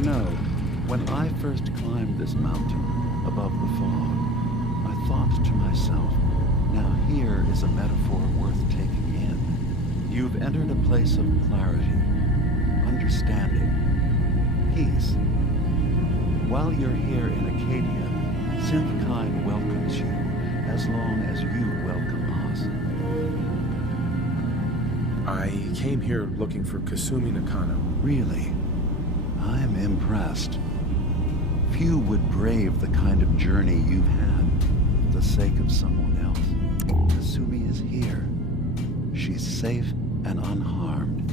You know, when I first climbed this mountain above the fog, I thought to myself, now here is a metaphor worth taking in. You've entered a place of clarity, understanding, peace. While you're here in Acadia, Synthkind welcomes you as long as you welcome us. I came here looking for Kasumi Nakano. Really? I'm impressed. Few would brave the kind of journey you've had for the sake of someone else. Kasumi is here. She's safe and unharmed,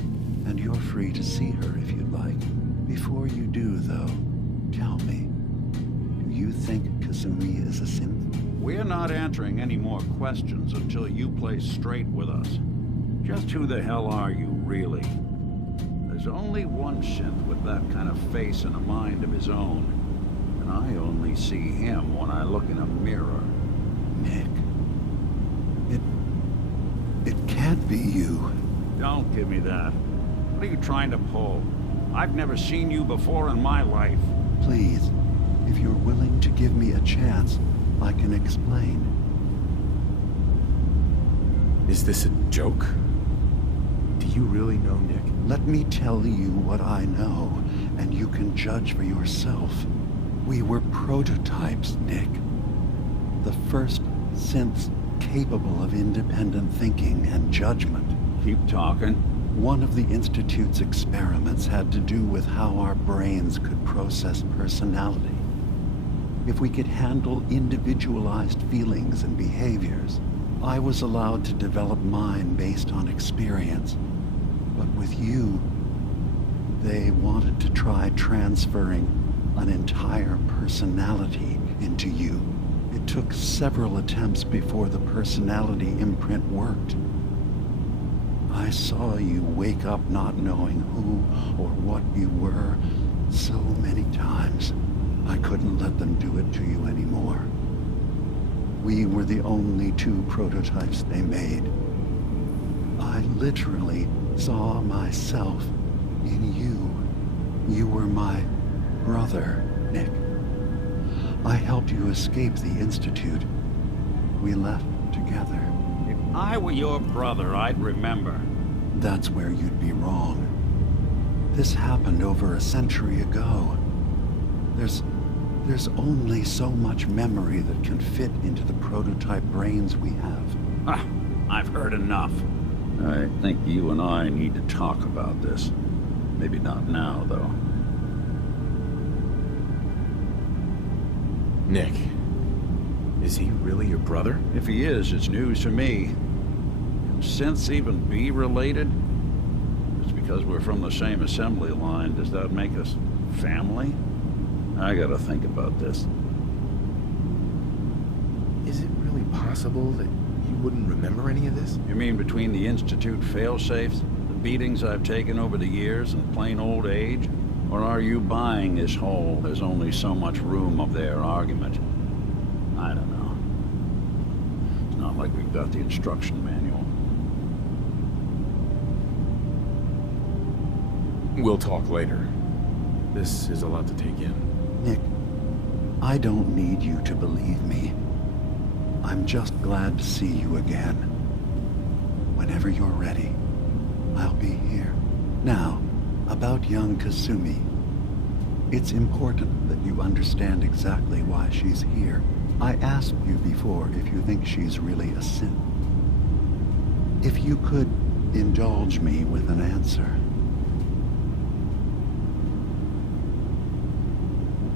and you're free to see her if you'd like. Before you do, though, tell me, do you think Kasumi is a synth? We're not answering any more questions until you play straight with us. Just who the hell are you, really? There's only one synth with that kind of face and a mind of his own, and I only see him when I look in a mirror. Nick, it can't be you. Don't give me that. What are you trying to pull? I've never seen you before in my life. Please, if you're willing to give me a chance, I can explain. Is this a joke? Do you really know Nick? Let me tell you what I know, and you can judge for yourself. We were prototypes, Nick. The first synths capable of independent thinking and judgment. Keep talking. One of the Institute's experiments had to do with how our brains could process personality. If we could handle individualized feelings and behaviors, I was allowed to develop mine based on experience. But with you, they wanted to try transferring an entire personality into you. It took several attempts before the personality imprint worked. I saw you wake up not knowing who or what you were so many times. I couldn't let them do it to you anymore. We were the only two prototypes they made. I literally saw myself in you. You were my brother, Nick. I helped you escape the Institute. We left together. If I were your brother, I'd remember. That's where you'd be wrong. This happened over a century ago. There's only so much memory that can fit into the prototype brains we have. Ah, I've heard enough. I think you and I need to talk about this. Maybe not now, though. Nick, is he really your brother? If he is, it's news to me. Can synths even be related? Just because we're from the same assembly line, does that make us family? I gotta think about this. Is it really possible that you wouldn't remember any of this? You mean between the Institute failsafes, the beatings I've taken over the years, and plain old age? Or are you buying this whole "there's only so much room" of their argument? I don't know. It's not like we've got the instruction manual. We'll talk later. This is a lot to take in. Nick, I don't need you to believe me. I'm just glad to see you again. Whenever you're ready, I'll be here. Now, about young Kasumi. It's important that you understand exactly why she's here. I asked you before if you think she's really a synth. If you could indulge me with an answer.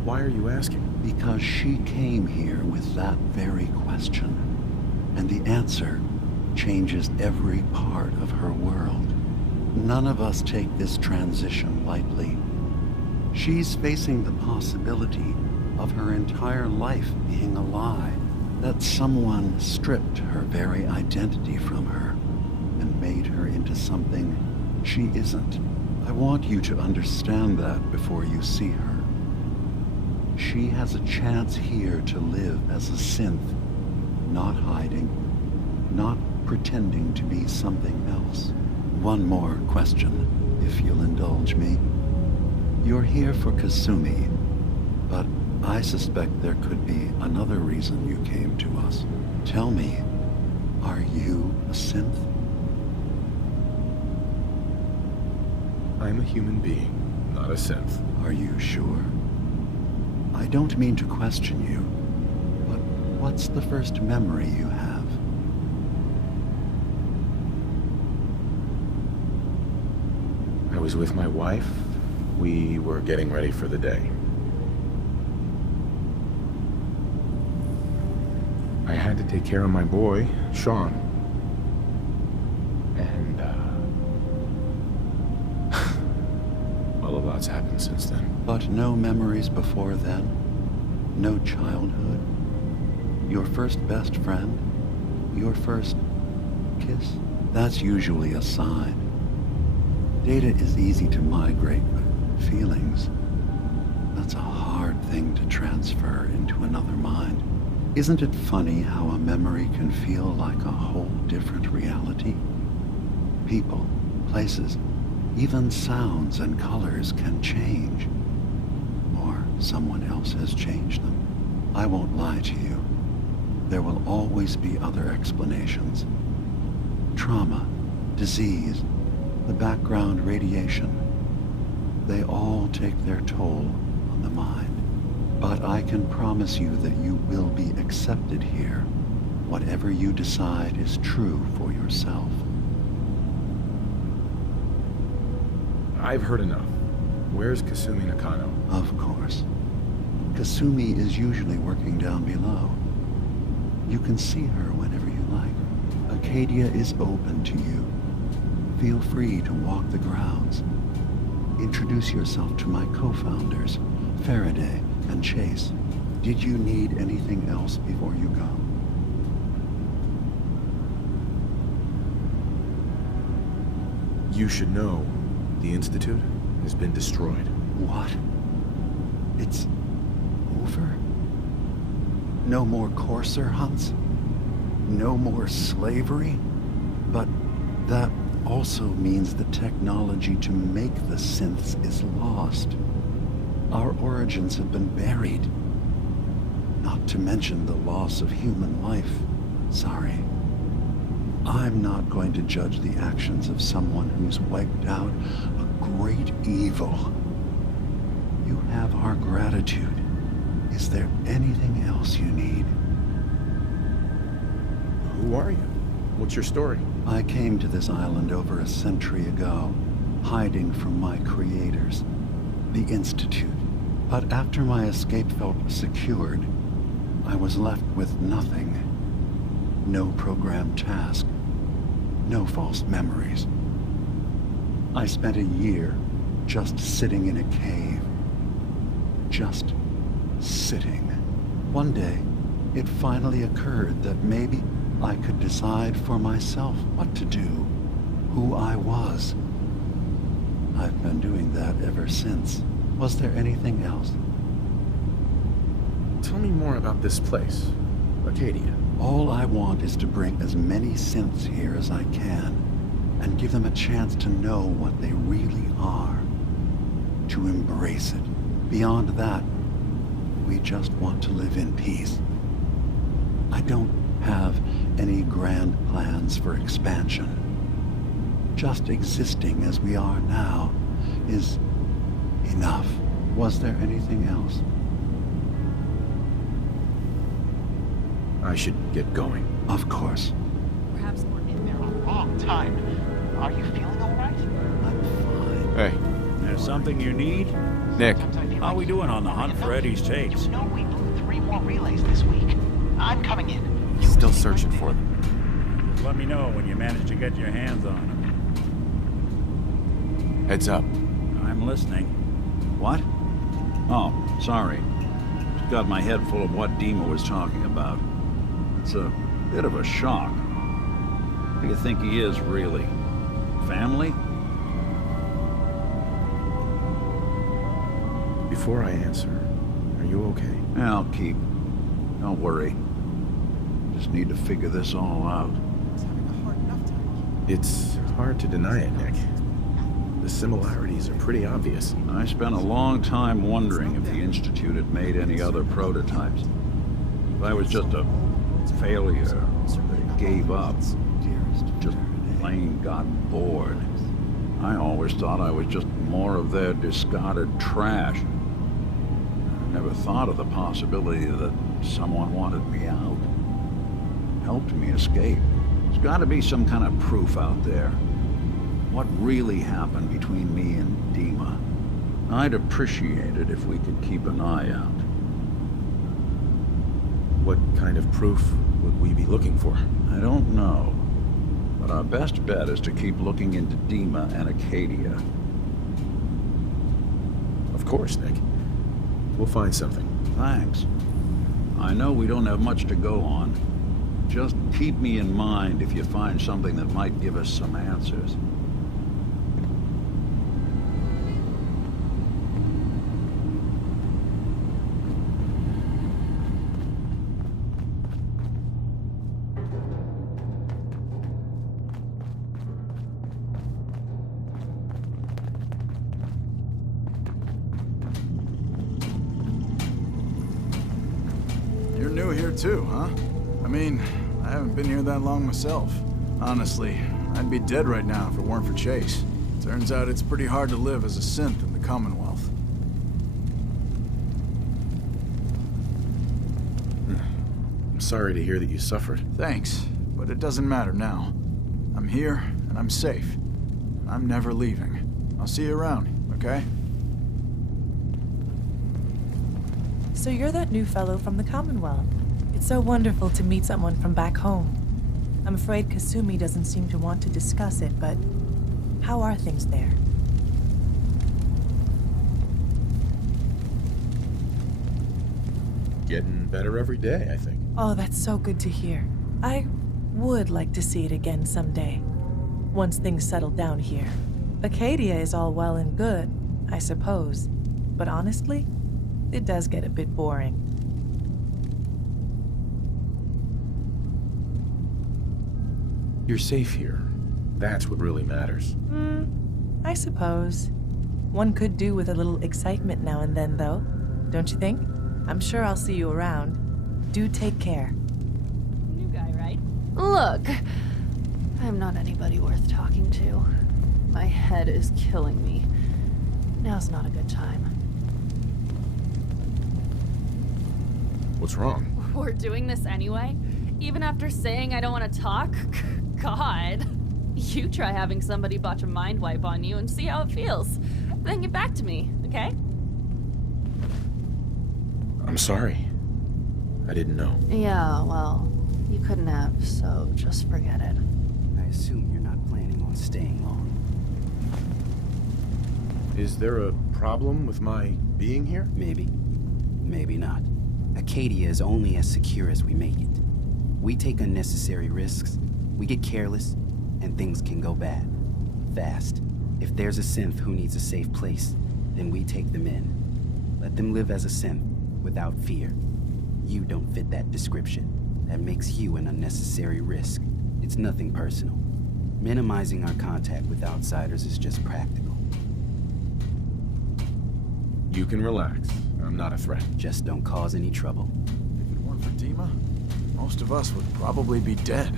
Why are you asking? Because she came here with that very question. And the answer changes every part of her world. None of us take this transition lightly. She's facing the possibility of her entire life being a lie, that someone stripped her very identity from her and made her into something she isn't. I want you to understand that before you see her. She has a chance here to live as a synth, not hiding, not pretending to be something else. One more question, if you'll indulge me. You're here for Kasumi, but I suspect there could be another reason you came to us. Tell me, are you a synth? I'm a human being, not a synth. Are you sure? I don't mean to question you, but what's the first memory you have? I was with my wife. We were getting ready for the day. I had to take care of my boy, Sean. And, well, a lot's happened since then. But no memories before then? No childhood? Your first best friend? Your first kiss? That's usually a sign. Data is easy to migrate, but feelings, that's a hard thing to transfer into another mind. Isn't it funny how a memory can feel like a whole different reality? People, places, even sounds and colors can change. Or someone else has changed them. I won't lie to you. There will always be other explanations. Trauma, disease, the background radiation. They all take their toll on the mind. But I can promise you that you will be accepted here. Whatever you decide is true for yourself. I've heard enough. Where's Kasumi Nakano? Of course. Kasumi is usually working down below. You can see her whenever you like. Acadia is open to you. Feel free to walk the grounds. Introduce yourself to my co-founders, Faraday and Chase. Did you need anything else before you go? You should know, the Institute has been destroyed. What? It's over? No more courser hunts? No more slavery? But that also means the technology to make the synths is lost. Our origins have been buried. Not to mention the loss of human life. Sorry. I'm not going to judge the actions of someone who's wiped out a great evil. You have our gratitude. Is there anything else you need? Who are you? What's your story? I came to this island over a century ago, hiding from my creators, the Institute. But after my escape felt secured, I was left with nothing. No programmed task. No false memories. I spent a year just sitting in a cave. Just sitting. One day, it finally occurred that maybe I could decide for myself what to do, who I was. I've been doing that ever since. Was there anything else? Tell me more about this place, Acadia. All I want is to bring as many synths here as I can, and give them a chance to know what they really are. To embrace it. Beyond that, we just want to live in peace. I don't have any grand plans for expansion. Just existing as we are now is enough. Was there anything else? I should get going. Of course. Perhaps we're in there a long time. Are you feeling all right? I'm fine. Hey, There's something you need? Nick. Sometimes I feel How are we like- doing on the hunt for Eddie's tapes? You know we blew 3 more relays this week. I'm coming in. You Still really searching like for that? them. Just let me know when you manage to get your hands on them. Heads up. I'm listening. What? Oh, sorry. Just got my head full of what Dima was talking about. It's a bit of a shock. Who do you think he is, really? Family? Before I answer, are you okay? I'll keep. Don't worry. Just need to figure this all out. He's having a hard enough time. It's hard to deny it, Nick. The similarities are pretty obvious. I spent a long time wondering if the Institute had made any other prototypes. If I was just a failure, that gave up, just plain got bored. I always thought I was just more of their discarded trash. I never thought of the possibility that someone wanted me out, helped me escape. There's got to be some kind of proof out there. What really happened between me and Dima? I'd appreciate it if we could keep an eye out. What kind of proof would we be looking for? I don't know, but our best bet is to keep looking into Dima and Acadia. Of course, Nick. We'll find something. Thanks. I know we don't have much to go on. Just keep me in mind if you find something that might give us some answers. You're new here too, huh? I mean, I haven't been here that long myself. Honestly, I'd be dead right now if it weren't for Chase. Turns out it's pretty hard to live as a synth in the Commonwealth. I'm sorry to hear that you suffered. Thanks, but it doesn't matter now. I'm here, and I'm safe. I'm never leaving. I'll see you around, okay? So you're that new fellow from the Commonwealth. It's so wonderful to meet someone from back home. I'm afraid Kasumi doesn't seem to want to discuss it, but how are things there? Getting better every day, I think. Oh, that's so good to hear. I would like to see it again someday, once things settle down here. Acadia is all well and good, I suppose, but honestly, it does get a bit boring. You're safe here. That's what really matters. I suppose. One could do with a little excitement now and then, though. Don't you think? I'm sure I'll see you around. Do take care. New guy, right? Look, I'm not anybody worth talking to. My head is killing me. Now's not a good time. What's wrong? We're doing this anyway? Even after saying I don't want to talk? God. You try having somebody botch a mind wipe on you and see how it feels. Then get back to me, okay? I'm sorry. I didn't know. Yeah, well, you couldn't have, so just forget it. I assume you're not planning on staying long. Is there a problem with my being here? Maybe. Maybe not. Acadia is only as secure as we make it. We take unnecessary risks, we get careless, and things can go bad. Fast. If there's a synth who needs a safe place, then we take them in. Let them live as a synth, without fear. You don't fit that description. That makes you an unnecessary risk. It's nothing personal. Minimizing our contact with outsiders is just practical. You can relax. I'm not a threat. Just don't cause any trouble. If it weren't for Dima, most of us would probably be dead.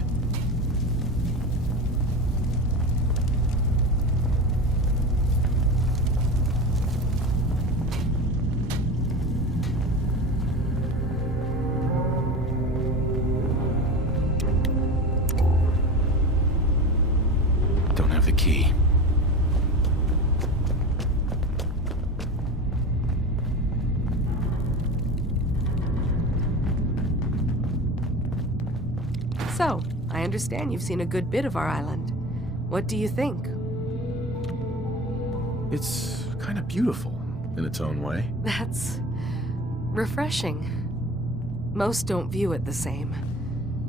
Don't have the key. So, I understand you've seen a good bit of our island. What do you think? It's kind of beautiful in its own way. That's refreshing. Most don't view it the same.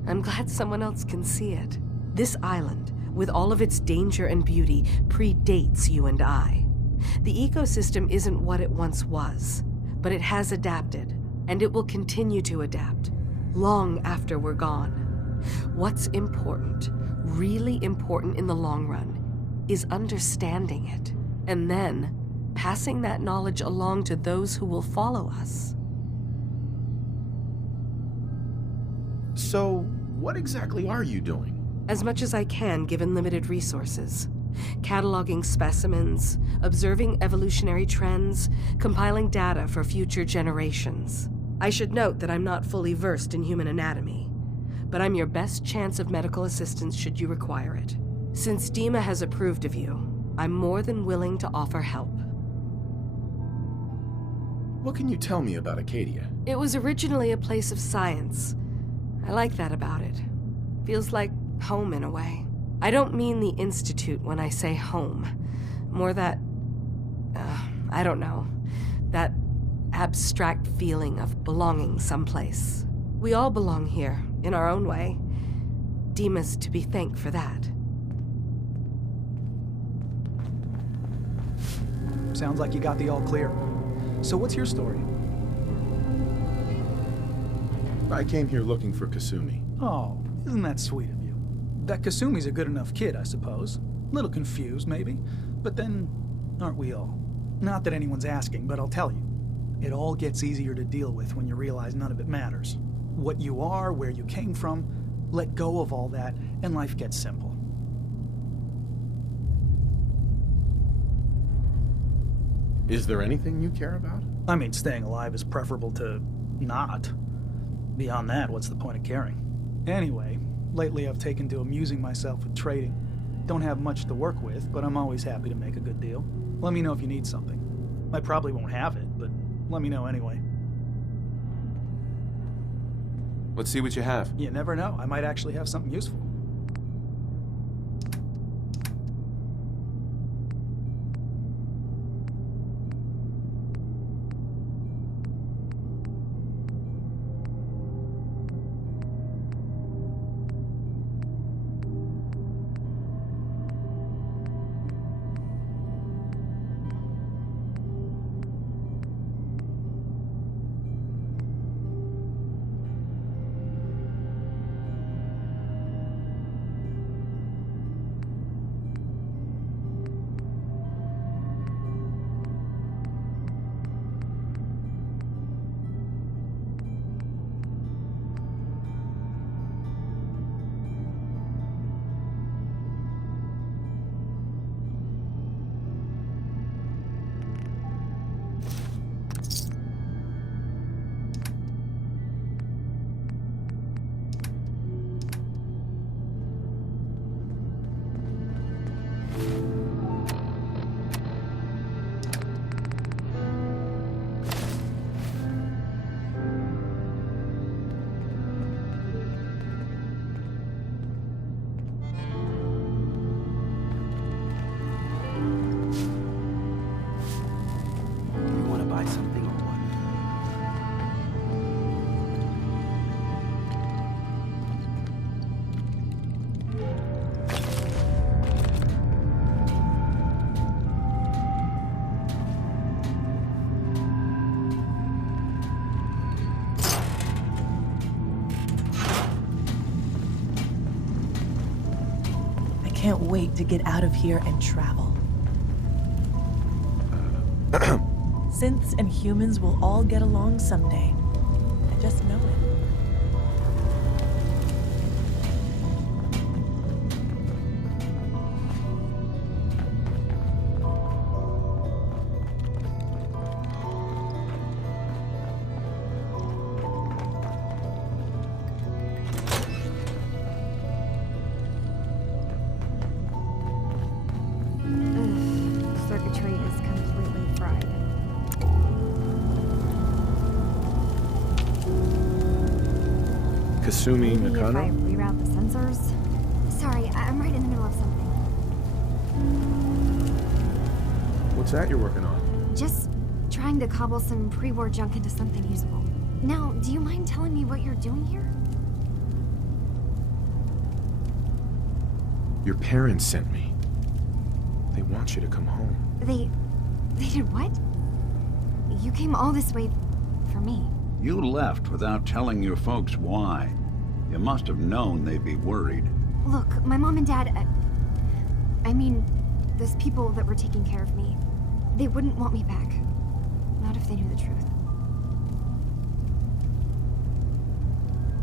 I'm glad someone else can see it. This island, with all of its danger and beauty, predates you and I. The ecosystem isn't what it once was, but it has adapted, and it will continue to adapt, long after we're gone. What's important, really important in the long run, is understanding it. and then passing that knowledge along to those who will follow us. So, what exactly are you doing? As much as I can given limited resources. Cataloging specimens, observing evolutionary trends, compiling data for future generations. I should note that I'm not fully versed in human anatomy, but I'm your best chance of medical assistance should you require it. Since Dima has approved of you, I'm more than willing to offer help. What can you tell me about Acadia? It was originally a place of science. I like that about it. Feels like home in a way. I don't mean the Institute when I say home. More that, I don't know, that abstract feeling of belonging someplace. We all belong here, in our own way. Dima's to be thanked for that. Sounds like you got the all clear. So what's your story? I came here looking for Kasumi. Oh, isn't that sweet of you? That Kasumi's a good enough kid, I suppose. Little confused, maybe. But then, aren't we all? Not that anyone's asking, but I'll tell you. It all gets easier to deal with when you realize none of it matters. What you are, where you came from, let go of all that, and life gets simple. Is there anything you care about? I mean, staying alive is preferable to not. Beyond that, what's the point of caring? Anyway, lately I've taken to amusing myself with trading. Don't have much to work with, but I'm always happy to make a good deal. Let me know if you need something. I probably won't have it, but let me know anyway. Let's see what you have. You never know. I might actually have something useful. Can't wait to get out of here and travel. Synths and humans will all get along someday. I just know it. Kasumi Nakano? If I reroute the sensors? Sorry, I'm right in the middle of something. What's that you're working on? Just trying to cobble some pre-war junk into something usable. Now, do you mind telling me what you're doing here? Your parents sent me. They want you to come home. They did what? You came all this way for me. You left without telling your folks why. You must have known they'd be worried. Look, my mom and dad... I mean, those people that were taking care of me, They wouldn't want me back. Not if they knew the truth.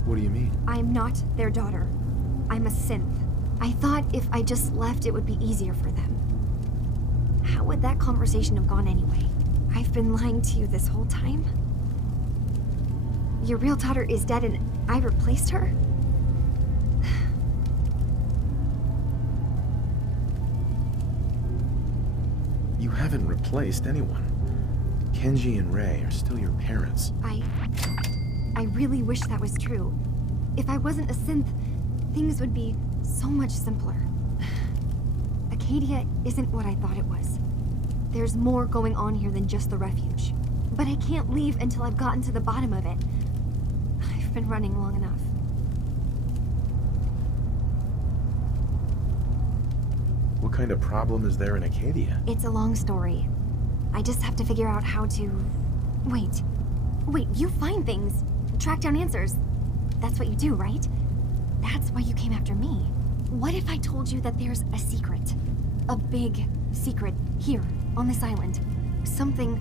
What do you mean? I'm not their daughter. I'm a synth. I thought if I just left, it would be easier for them. How would that conversation have gone anyway? I've been lying to you this whole time? Your real daughter is dead and I replaced her? You haven't replaced anyone. Kenji and Rei are still your parents. I really wish that was true. If I wasn't a synth, things would be so much simpler. Acadia isn't what I thought it was. There's more going on here than just the refuge. But I can't leave until I've gotten to the bottom of it. I've been running long enough. What kind of problem is there in Acadia? It's a long story. I just have to figure out how to... Wait, you find things. Track down answers. That's what you do, right? That's why you came after me. What if I told you that there's a secret? A big secret here, on this island. Something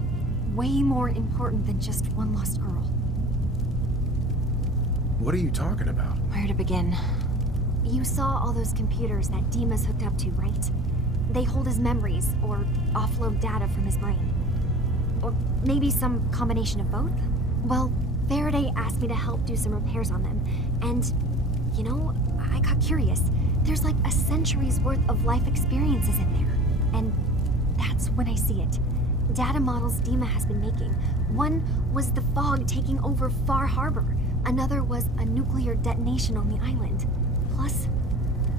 way more important than just one lost girl. What are you talking about? Where to begin? You saw all those computers that Dima's hooked up to, right? They hold his memories, or offload data from his brain. Or maybe some combination of both? Well, Faraday asked me to help do some repairs on them, and, you know, I got curious. There's like a century's worth of life experiences in there, and that's when I see it. Data models Dima has been making. One was the fog taking over Far Harbor. Another was a nuclear detonation on the island. Plus,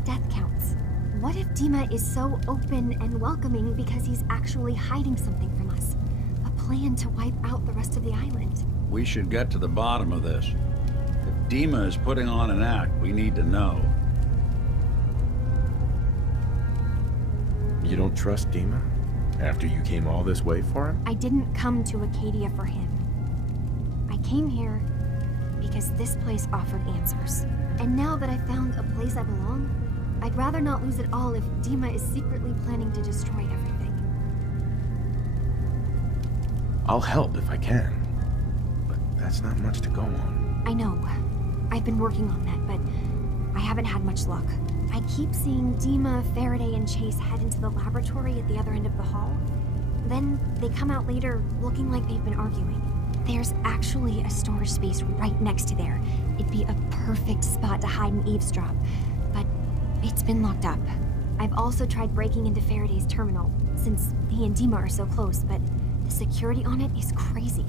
death counts. What if Dima is so open and welcoming because he's actually hiding something from us? A plan to wipe out the rest of the island. We should get to the bottom of this. If Dima is putting on an act, we need to know. You don't trust Dima? After you came all this way for him? I didn't come to Acadia for him. I came here because this place offered answers. And now that I've found a place I belong, I'd rather not lose it all if Dima is secretly planning to destroy everything. I'll help if I can. But that's not much to go on. I know. I've been working on that, but I haven't had much luck. I keep seeing Dima, Faraday, and Chase head into the laboratory at the other end of the hall. Then they come out later looking like they've been arguing. There's actually a storage space right next to there. It'd be a perfect spot to hide and eavesdrop, but it's been locked up. I've also tried breaking into Faraday's terminal, since he and Dima are so close, but the security on it is crazy.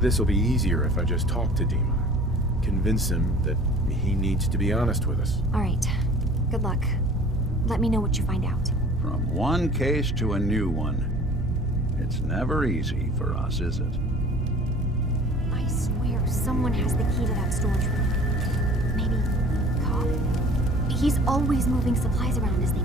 This'll be easier if I just talk to Dima. Convince him that he needs to be honest with us. All right. Good luck. Let me know what you find out. From one case to a new one. It's never easy for us, is it? I swear someone has the key to that storage room. Maybe Cobb? He's always moving supplies around as they